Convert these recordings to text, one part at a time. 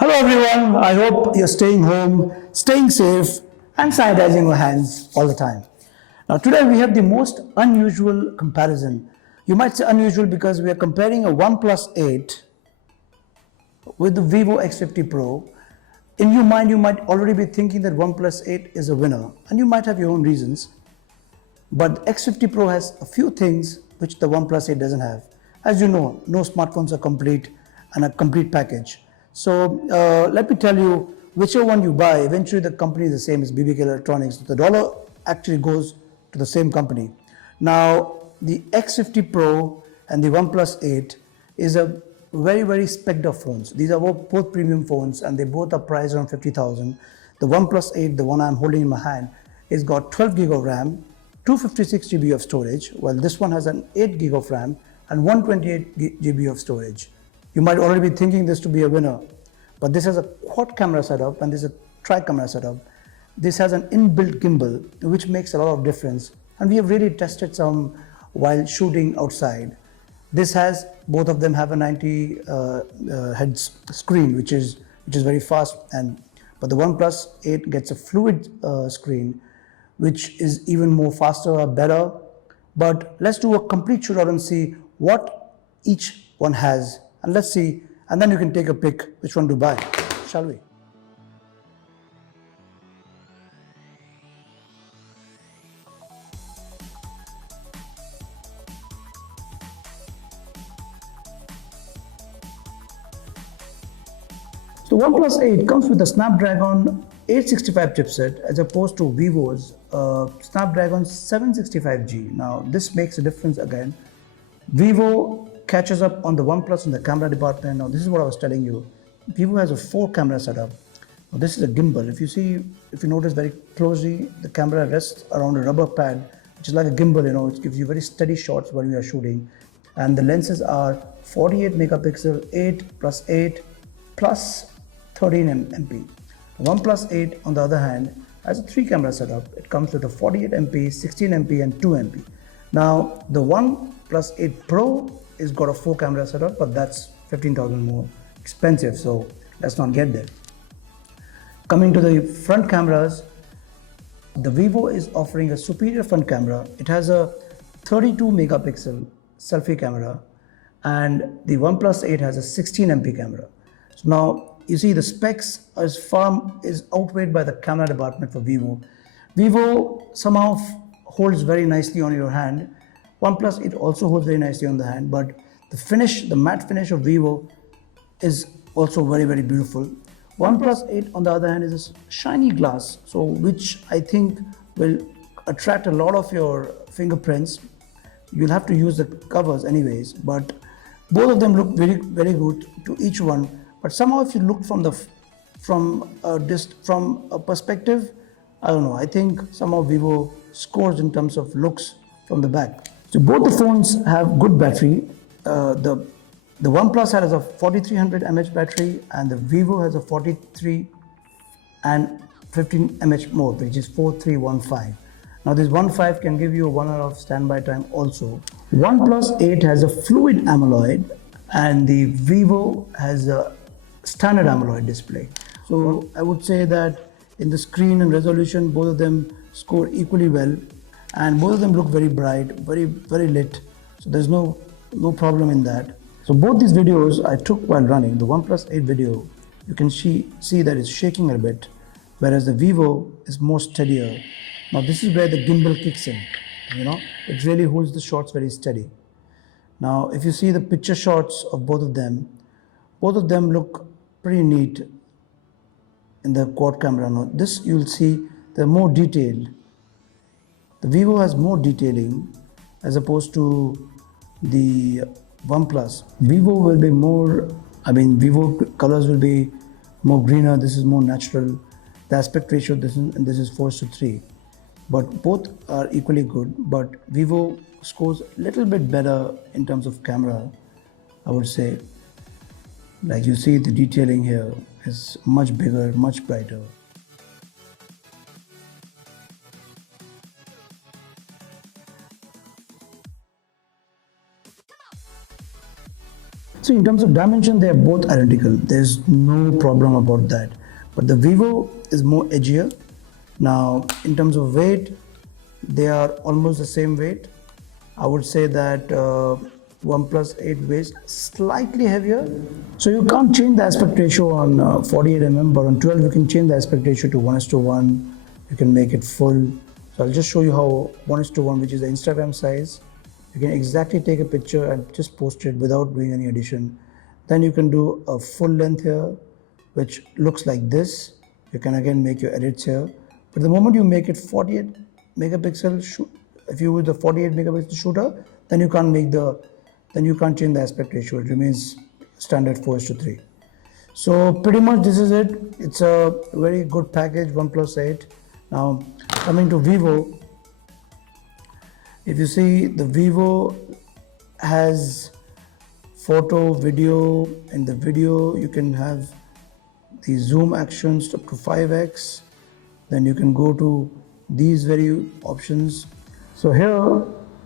Hello everyone, I hope you're staying home, staying safe and sanitizing your hands all the time. Now today we have the most unusual comparison. You might say unusual because we are comparing a OnePlus 8 with the Vivo X50 Pro. In your mind you might already be thinking that OnePlus 8 is a winner and you might have your own reasons. But X50 Pro has a few things which the OnePlus 8 doesn't have. As you know, no smartphones are complete and a complete package. So let me tell you, whichever one you buy, eventually the company is the same as BBK Electronics. The dollar actually goes to the same company. Now, the X50 Pro and the OnePlus 8 is a very spec'd up phones. These are both premium phones and they both are priced around 50,000. The OnePlus 8, the one I'm holding in my hand, it's got 12 gig of RAM, 256 GB of storage, while this one has an 8 gig of RAM and 128 GB of storage. You might already be thinking this to be a winner, but this has a quad camera setup and this is a tri-camera setup. This has an inbuilt gimbal, which makes a lot of difference, and we have really tested some while shooting outside. This has, both of them have a 90 hertz screen, which is very fast, but the OnePlus 8 gets a fluid screen, which is even more faster or better. But let's do a complete shootout and see what each one has, and let's see, and then you can take a pick which one to buy, shall we? So OnePlus 8 comes with a Snapdragon 865 chipset as opposed to Vivo's Snapdragon 765G. Now this makes a difference again. Vivo catches up on the OnePlus in the camera department. Now this is what I was telling you. Vivo has a 4-camera setup. Now this is a gimbal. If you notice very closely, the camera rests around a rubber pad, which is like a gimbal. It gives you very steady shots when you are shooting. And the lenses are 48 megapixel, 8 plus 8 plus 13 MP. OnePlus 8, on the other hand, has a 3-camera setup. It comes with a 48 MP, 16 MP, and 2 MP. Now, the OnePlus 8 Pro is got a 4-camera setup, but that's 15,000 more expensive, so let's not get there. Coming to the front cameras, the Vivo is offering a superior front camera. It has a 32 megapixel selfie camera, and the OnePlus 8 has a 16 MP camera. So now you see the specs is outweighed by the camera department for Vivo. Vivo somehow holds very nicely on your hand. OnePlus 8 also holds very nicely on the hand, but the matte finish of Vivo is also very beautiful. OnePlus 8 on the other hand is a shiny glass, so which I think will attract a lot of your fingerprints. You'll have to use the covers anyways, but both of them look very good to each one. But somehow if you look from a perspective, I don't know, I think somehow Vivo scores in terms of looks from the back. So both the phones have good battery. The OnePlus has a 4300 mAh battery and the Vivo has a 43 and 15 mAh more, which is 4315. Now this 15 can give you 1 hour of standby time also. OnePlus 8 has a fluid AMOLED and the Vivo has a standard AMOLED display. So I would say that in the screen and resolution, both of them score equally well, and both of them look very bright, very lit. So there's no problem in that. So both these videos I took while running. The OnePlus 8 video, you can see that it's shaking a bit, whereas the Vivo is more steadier. Now this is where the gimbal kicks in. It really holds the shots very steady. Now if you see the picture shots of both of them look pretty neat in the quad camera. Now this you'll see they're more detailed. The Vivo has more detailing as opposed to the OnePlus. Vivo colors will be more greener. This is more natural. The aspect ratio, this is 4:3. But both are equally good, but Vivo scores a little bit better in terms of camera, I would say. Like you see, the detailing here is much bigger, much brighter. So in terms of dimension, they are both identical. There's no problem about that. But the Vivo is more edgier. Now, in terms of weight, they are almost the same weight. I would say that OnePlus 8 weighs slightly heavier. So you can't change the aspect ratio on 48 but on 12 you can change the aspect ratio to 1:1. You can make it full. So I'll just show you how 1:1, which is the Instagram size. You can exactly take a picture and just post it without doing any addition. Then you can do a full length here, which looks like this. You can again make your edits here. But the moment you make it 48 megapixel shoot, if you use the 48 megapixel shooter, then you can't change the aspect ratio. It remains standard 4:3. So pretty much this is it. It's a very good package, OnePlus 8. Now coming to Vivo, if you see, the Vivo has photo, video. In the video you can have the zoom actions up to 5x. Then you can go to these very options. So here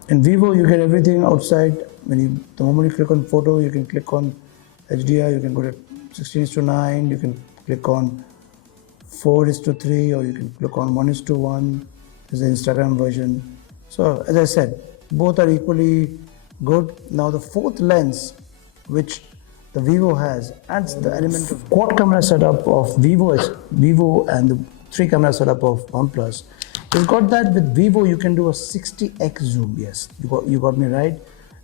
in Vivo you get everything outside. The moment you click on photo, you can click on HDR, you can go to 16:9, you can click on 4:3, or you can click on 1:1. This is the Instagram version. So as I said, both are equally good. Now the fourth lens, which the Vivo has, adds the element of quad camera setup of Vivo and the 3 camera setup of OnePlus. It's got that with Vivo you can do a 60x zoom. Yes, you got me right.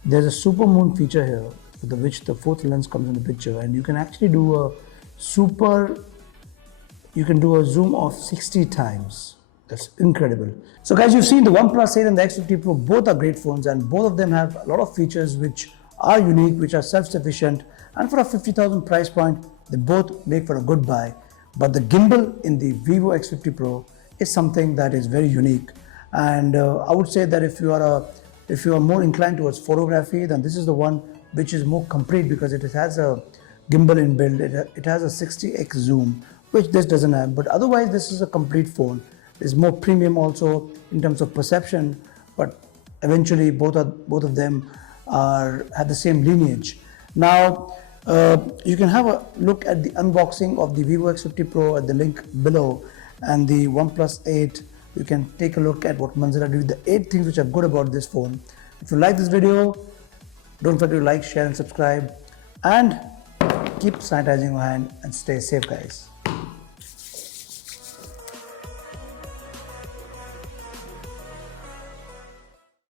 There's a super moon feature here, with which the fourth lens comes in the picture, and you can actually do a zoom of 60 times. That's incredible. So guys, you've seen the OnePlus 8 and the X50 Pro. Both are great phones, and both of them have a lot of features which are unique, which are self-sufficient, and for a 50,000 price point, they both make for a good buy. But the gimbal in the Vivo X50 Pro is something that is very unique, and I would say that if you are more inclined towards photography, then this is the one which is more complete, because it has a gimbal inbuilt. It has a 60x zoom, which this doesn't have. But otherwise, this is a complete phone. It's more premium also in terms of perception, but eventually both of them have the same lineage. Now you can have a look at the unboxing of the Vivo X50 Pro at the link below, and the OnePlus 8. You can take a look at what Manzila did with the 8 things which are good about this phone. If you like this video, don't forget to like, share and subscribe, and keep sanitizing your hand and stay safe, guys.